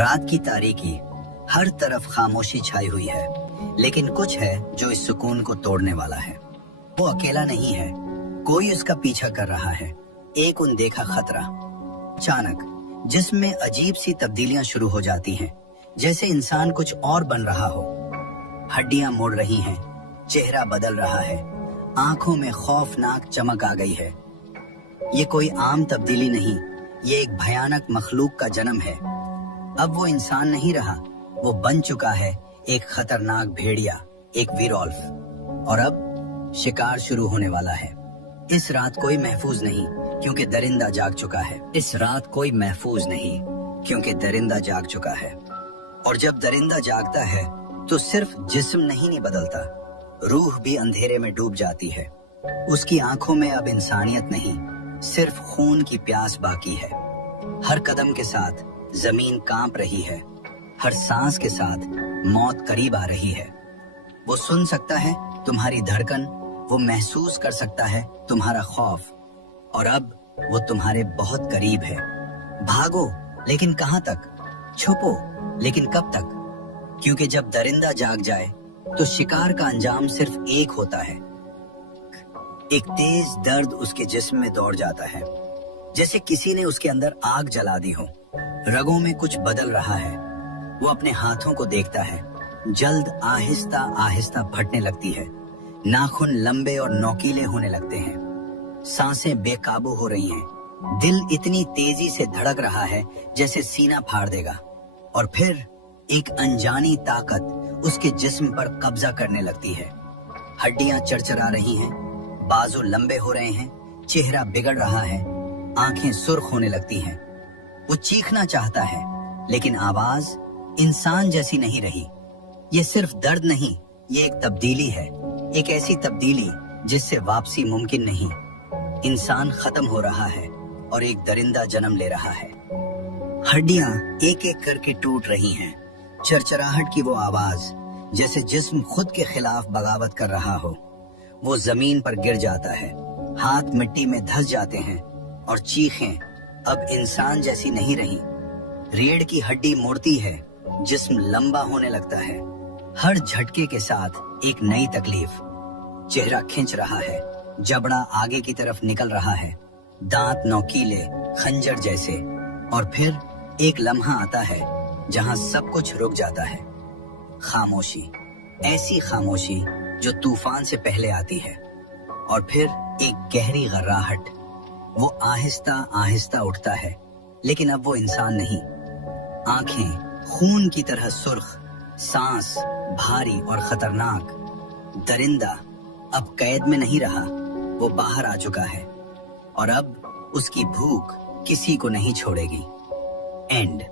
रात की तारीकी, हर तरफ खामोशी छाई हुई है, लेकिन कुछ है जो इस सुकून को तोड़ने वाला है। वो अकेला नहीं है, कोई उसका पीछा कर रहा है, एक अनदेखा खतरा। अचानक जिस्म में अजीब सी तब्दीलियां शुरू हो जाती हैं, जैसे इंसान कुछ और बन रहा हो। हड्डियां मुड़ रही हैं, चेहरा बदल रहा है, आंखों में खौफनाक चमक आ गई है। ये कोई आम तब्दीली नहीं, ये एक भयानक मखलूक का जन्म है। अब वो इंसान नहीं रहा, वो बन चुका है एक खतरनाक भेड़िया, एक वीरवुल्फ। और अब शिकार शुरू होने वाला है। इस रात कोई महफूज नहीं, क्योंकि दरिंदा जाग चुका है। इस रात कोई महफूज नहीं, क्योंकि दरिंदा जाग चुका है। और जब दरिंदा जागता है तो सिर्फ जिस्म नहीं बदलता, रूह भी अंधेरे में डूब जाती है। उसकी आंखों में अब इंसानियत नहीं, सिर्फ खून की प्यास बाकी है। हर कदम के साथ जमीन कांप रही है, हर सांस के साथ मौत करीब आ रही है। वो सुन सकता है तुम्हारी धड़कन, वो महसूस कर सकता है तुम्हारा खौफ, और अब वो तुम्हारे बहुत करीब है। भागो, लेकिन कहां तक? छुपो, लेकिन कब तक? क्योंकि जब दरिंदा जाग जाए तो शिकार का अंजाम सिर्फ एक होता है। एक तेज दर्द उसके जिस्म में दौड़ जाता है, जैसे किसी ने उसके अंदर आग जला दी हो। रगों में कुछ बदल रहा है। वो अपने हाथों को देखता है, जल्द आहिस्ता आहिस्ता फटने लगती है। नाखून लंबे और नोकीले होने लगते हैं, सांसें बेकाबू हो रही हैं। दिल इतनी तेजी से धड़क रहा है जैसे सीना फाड़ देगा। और फिर एक अनजानी ताकत उसके जिस्म पर कब्जा करने लगती है। हड्डियां चरचरा रही हैं, बाजू लंबे हो रहे हैं, चेहरा बिगड़ रहा है, आंखें सुर्ख होने लगती हैं। वो चीखना चाहता है, लेकिन आवाज इंसान जैसी नहीं रही। ये सिर्फ दर्द नहीं, ये एक तब्दीली है, एक ऐसी तब्दीली जिससे वापसी मुमकिन नहीं। इंसान खत्म हो रहा है और एक दरिंदा जन्म ले रहा है। हड्डियां एक एक करके टूट रही हैं, चरचराहट की वो आवाज जैसे जिस्म खुद के खिलाफ बगावत कर रहा हो। वो जमीन पर गिर जाता है, हाथ मिट्टी में धंस जाते हैं, और चीखें अब इंसान जैसी नहीं रही। रीढ़ की हड्डी मुड़ती है, जिस्म लंबा होने लगता है। हर झटके के साथ एक नई तकलीफ। चेहरा खिंच रहा है, जबड़ा आगे की तरफ निकल रहा है, दांत नोकीले खंजर जैसे। और फिर एक लम्हा आता है जहां सब कुछ रुक जाता है। खामोशी, ऐसी खामोशी जो तूफान से पहले आती है। और फिर एक गहरी गर्राहट। वो आहिस्ता आहिस्ता उठता है, लेकिन अब वो इंसान नहीं। आंखें खून की तरह सुर्ख, सांस भारी और खतरनाक। दरिंदा अब कैद में नहीं रहा, वो बाहर आ चुका है, और अब उसकी भूख किसी को नहीं छोड़ेगी। एंड।